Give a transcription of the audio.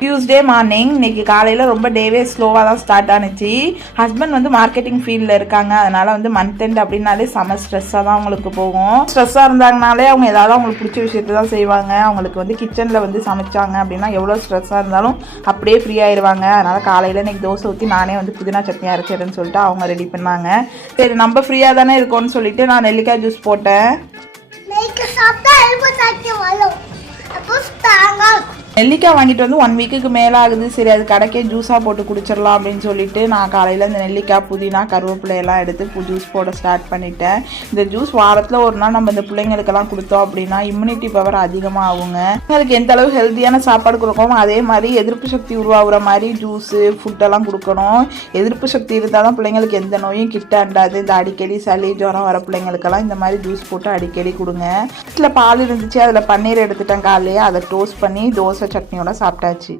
Tuesday morning இன்னைக்கு காலையில் ரொம்ப டேவே ஸ்லோவாக தான் ஸ்டார்ட் ஆனிச்சு. ஹஸ்பண்ட் வந்து மார்க்கெட்டிங் ஃபீல்டில் இருக்காங்க. அதனால் வந்து மந்த் எண்ட் அப்படின்னாலே செம ஸ்ட்ரெஸ்ஸாக தான் அவங்களுக்கு போகும். ஸ்ட்ரெஸ்ஸாக இருந்தாங்கனாலே அவங்க ஏதாவது அவங்களுக்கு பிடிச்ச விஷயத்தை தான் செய்வாங்க. அவங்களுக்கு வந்து கிச்சனில் வந்து சமைச்சாங்க அப்படின்னா எவ்வளோ ஸ்ட்ரெஸ்ஸாக இருந்தாலும் அப்படியே ஃப்ரீ ஆயிடுவாங்க. அதனால் காலையில் இன்னைக்கு தோசை ஊற்றி நானே வந்து புதினா சட்னி அரைச்சிடுன்னு சொல்லிட்டு அவங்க ரெடி பண்ணாங்க. சரி நம்ம ஃப்ரீயாக தானே இருக்கோன்னு சொல்லிட்டு நான் நெல்லிக்காய் ஜூஸ் போட்டேன். நெல்லிக்காய் வாங்கிட்டு வந்து 1 வீக்குக்கு மேலே ஆகுது. சரி அது கடைக்கே ஜூஸாக போட்டு குடிச்சிடலாம் அப்படின்னு சொல்லிட்டு நான் காலையில் இந்த நெல்லிக்காய் புதினா கருவேப்பிலையெல்லாம் எடுத்து ஜூஸ் போட ஸ்டார்ட் பண்ணிட்டேன். இந்த ஜூஸ் வாரத்தில் ஒரு நாள் நம்ம இந்த பிள்ளைங்களுக்கெல்லாம் கொடுத்தோம் அப்படின்னா இம்யூனிட்டி பவர் அதிகமாக ஆகுங்க. உங்களுக்கு எந்த அளவு ஹெல்த்தியான சாப்பாடு கொடுக்கணும் அதே மாதிரி எதிர்ப்பு சக்தி உருவாகிற மாதிரி ஜூஸு ஃபுட்டெல்லாம் கொடுக்கணும். எதிர்ப்பு சக்தி இருந்தால் தான் பிள்ளைங்களுக்கு எந்த நோயும் கிட்ட அண்டாது. இந்த அடிக்கடி சளி ஜுரம் வர பிள்ளைங்களுக்கெல்லாம் இந்த மாதிரி ஜூஸ் போட்டு அடிக்கடி கொடுங்க. வீட்டில் பால் இருந்துச்சு, அதில் பன்னீர் எடுத்துட்டேன் காலையே. அதை டோஸ்ட் பண்ணி தோசை சட்னியோட சாப்பிட்டாச்சு.